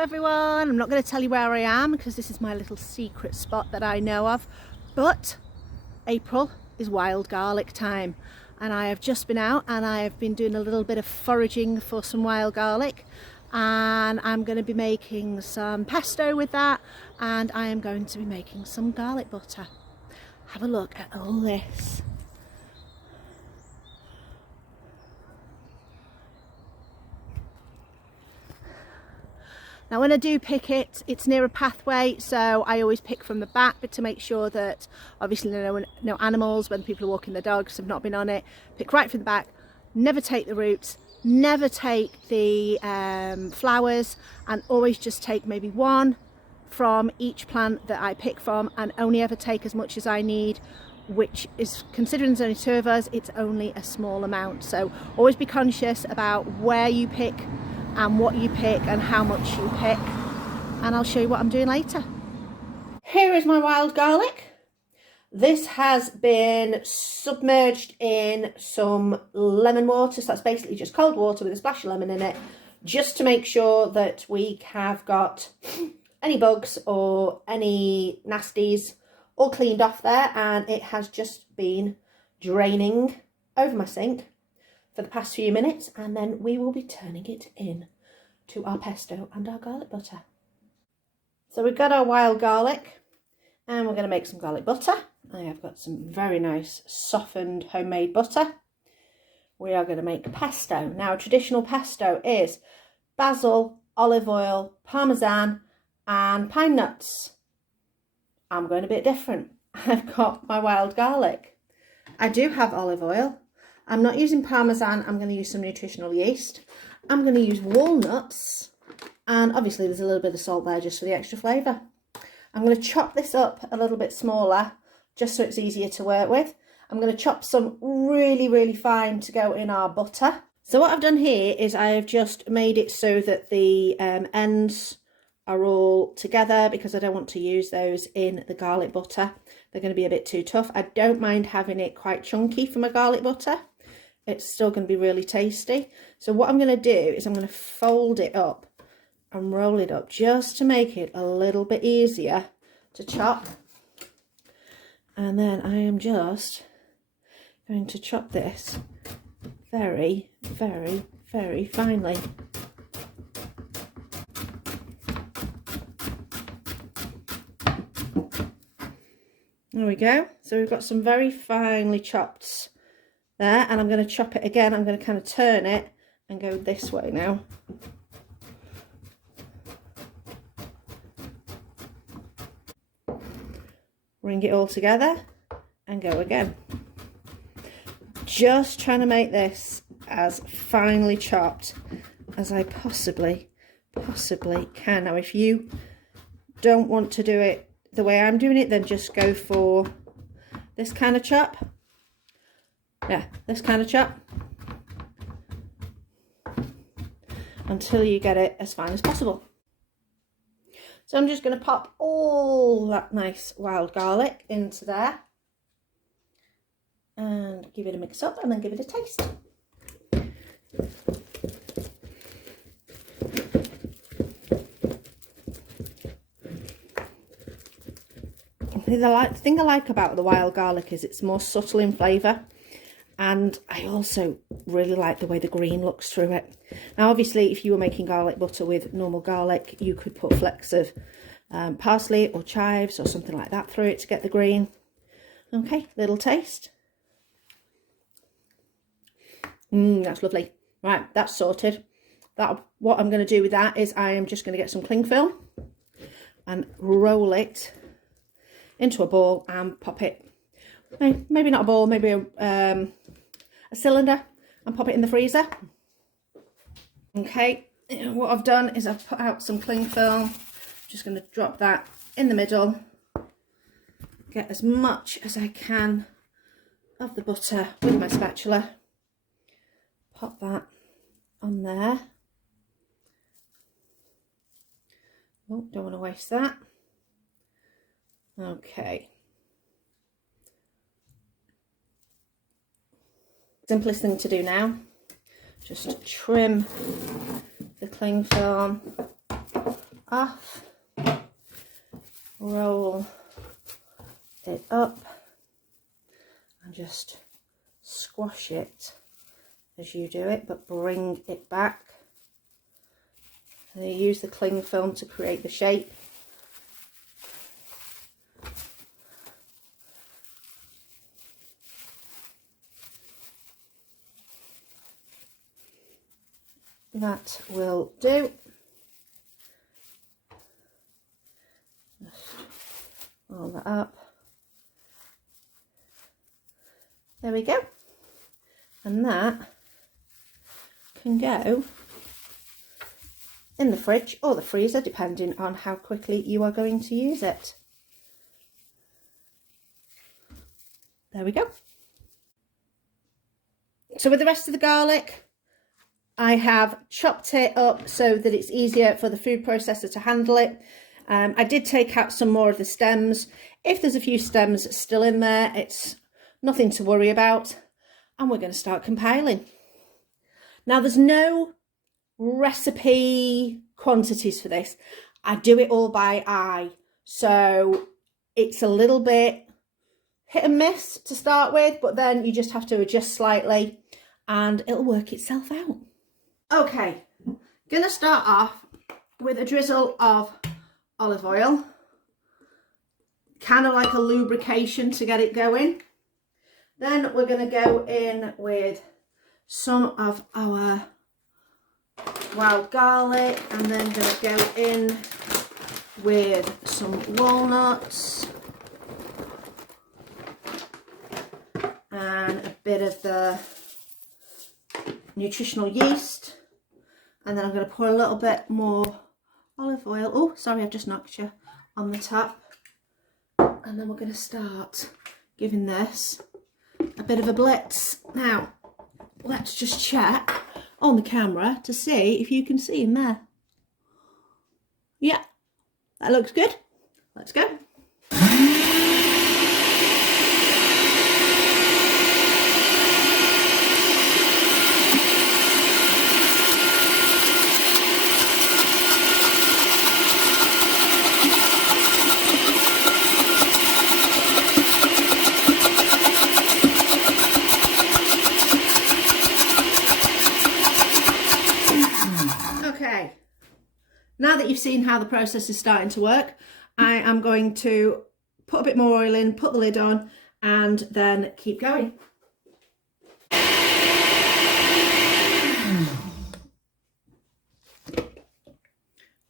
everyone. I'm not going to tell you where I am because this is my little secret spot that I know of, but April is wild garlic time and I have just been out and I have been doing a little bit of foraging for some wild garlic, and I'm going to be making some pesto with that, and I am going to be making some garlic butter. Have a look at all this. Now when I do pick it, it's near a pathway, so I always pick from the back, but to make sure that obviously no animals, when people are walking their dogs, have not been on it, pick right from the back, never take the roots, never take the flowers, and always just take maybe one from each plant that I pick from, and only ever take as much as I need, which is, considering there's only 2 of us, it's only a small amount. So always be conscious about where you pick and what you pick and how much you pick, and I'll show you what I'm doing later. Here is my wild garlic. This has been submerged in some lemon water, so that's basically just cold water with a splash of lemon in it, just to make sure that we have got any bugs or any nasties all cleaned off there, and it has just been draining over my sink for the past few minutes, and then we will be turning it in to our pesto and our garlic butter. So we've got our wild garlic and we're going to make some garlic butter. I have got some very nice softened homemade butter. We are going to make pesto. Now traditional pesto is basil, olive oil, parmesan and pine nuts. I'm going a bit different. I've got my wild garlic. I do have olive oil. I'm not using parmesan, I'm going to use some nutritional yeast. I'm going to use walnuts, and obviously there's a little bit of salt there just for the extra flavour. I'm going to chop this up a little bit smaller just so it's easier to work with. I'm going to chop some really fine to go in our butter. So what I've done here is I have just made it so that the ends are all together, because I don't want to use those in the garlic butter. They're going to be a bit too tough. I don't mind having it quite chunky for my garlic butter. It's still going to be really tasty. So what I'm going to do is I'm going to fold it up and roll it up just to make it a little bit easier to chop. And then I am just going to chop this very finely. There we go. So we've got some very finely chopped there, and I'm going to chop it again. I'm going to kind of turn it and go this way now. Bring it all together and go again. Just trying to make this as finely chopped as I possibly can. Now if you don't want to do it the way I'm doing it, then just go for this kind of chop. Yeah, this kind of chop, until you get it as fine as possible. So I'm just going to pop all that nice wild garlic into there and give it a mix up, and then give it a taste. The thing I like about the wild garlic is it's more subtle in flavour. And I also really like the way the green looks through it. Now, obviously, if you were making garlic butter with normal garlic, you could put flecks of parsley or chives or something like that through it to get the green. Okay, little taste. That's lovely. Right, that's sorted. What I'm going to do with that is I am just going to get some cling film and roll it into a ball and pop it. Maybe not a ball, maybe a cylinder, and pop it in the freezer. Okay, what I've done is I've put out some cling film. Just going to drop that in the middle, get as much as I can of the butter with my spatula, pop that on there. Oh, don't want to waste that. Okay. Simplest thing to do now, just trim the cling film off, roll it up and just squash it as you do it, but bring it back. And you use the cling film to create the shape. That will do. Just roll that up. There we go. And that can go in the fridge or the freezer, depending on how quickly you are going to use it. There we go. So with the rest of the garlic, I have chopped it up so that it's easier for the food processor to handle it. I did take out some more of the stems. If there's a few stems still in there, it's nothing to worry about. And we're going to start compiling. Now, there's no recipe quantities for this. I do it all by eye. So it's a little bit hit and miss to start with, but then you just have to adjust slightly and it'll work itself out. Okay, gonna start off with a drizzle of olive oil, kind of like a lubrication to get it going. Then we're gonna go in with some of our wild garlic, and then gonna go in with some walnuts and a bit of the nutritional yeast. And then I'm going to pour a little bit more olive oil. Oh, sorry, I've just knocked you on the top. And then we're going to start giving this a bit of a blitz. Now, let's just check on the camera to see if you can see in there. Yeah, that looks good. Let's go. Now that you've seen how the process is starting to work, I am going to put a bit more oil in, put the lid on, and then keep going.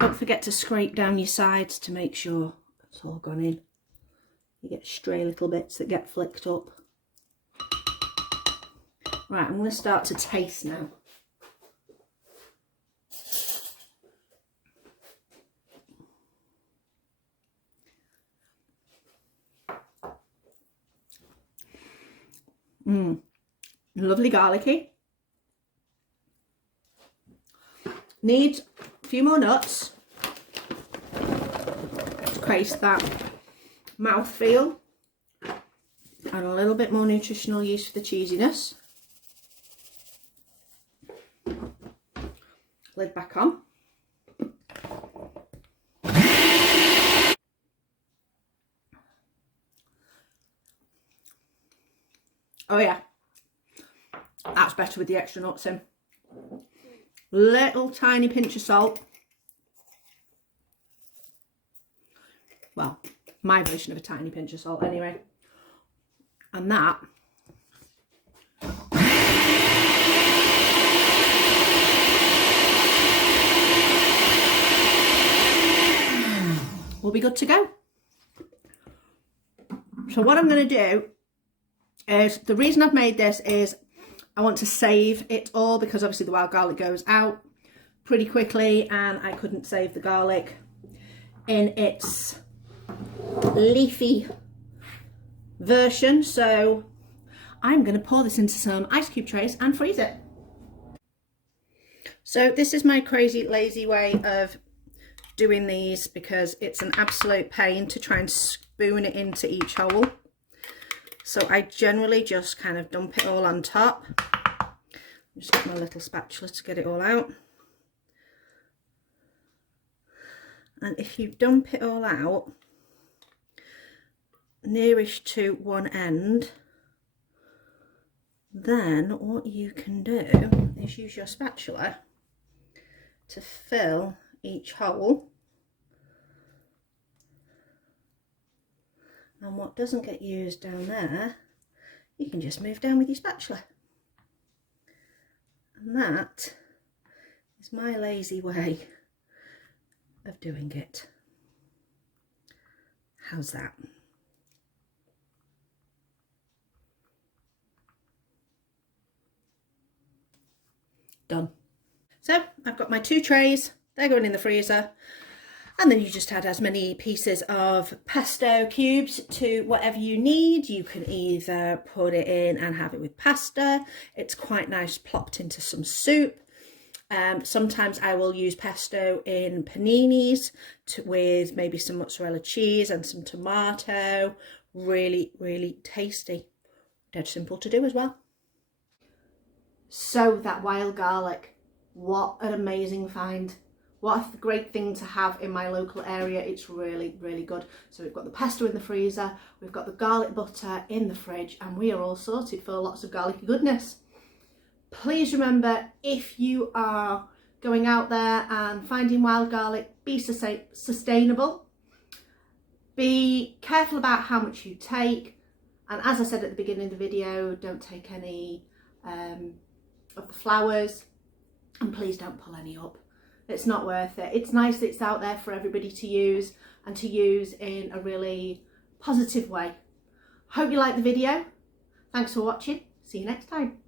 Don't forget to scrape down your sides to make sure it's all gone in. You get stray little bits that get flicked up. Right, I'm going to start to taste now. Lovely garlicky. Needs a few more nuts to create that mouthfeel, and a little bit more nutritional yeast for the cheesiness. Lid back on. Oh yeah, that's better with the extra nuts in. Little tiny pinch of salt. Well, my version of a tiny pinch of salt anyway. And that will be good to go. So what I'm going to do is, the reason I've made this is I want to save it all, because obviously the wild garlic goes out pretty quickly and I couldn't save the garlic in its leafy version. So I'm going to pour this into some ice cube trays and freeze it. So this is my crazy lazy way of doing these, because it's an absolute pain to try and spoon it into each hole. So I generally just kind of dump it all on top. Just get my little spatula to get it all out. And if you dump it all out nearish to one end, then what you can do is use your spatula to fill each hole, and what doesn't get used down there you can just move down with your spatula. And that is my lazy way of doing it. How's that? Done. So I've got my 2 trays, they're going in the freezer, and then you just add as many pieces of pesto cubes to whatever you need. You can either put it in and have it with pasta. It's quite nice plopped into some soup. Sometimes I will use pesto in paninis with maybe some mozzarella cheese and some tomato. Really, really tasty. Dead simple to do as well. So that wild garlic, what an amazing find. What a great thing to have in my local area. It's really, really good. So we've got the pesto in the freezer, we've got the garlic butter in the fridge, and we are all sorted for lots of garlicky goodness. Please remember, if you are going out there and finding wild garlic, be sustainable. Be careful about how much you take. And as I said at the beginning of the video, don't take any of the flowers, and please don't pull any up. It's not worth it. It's nice that it's out there for everybody to use, and to use in a really positive way. Hope you liked the video. Thanks for watching. See you next time.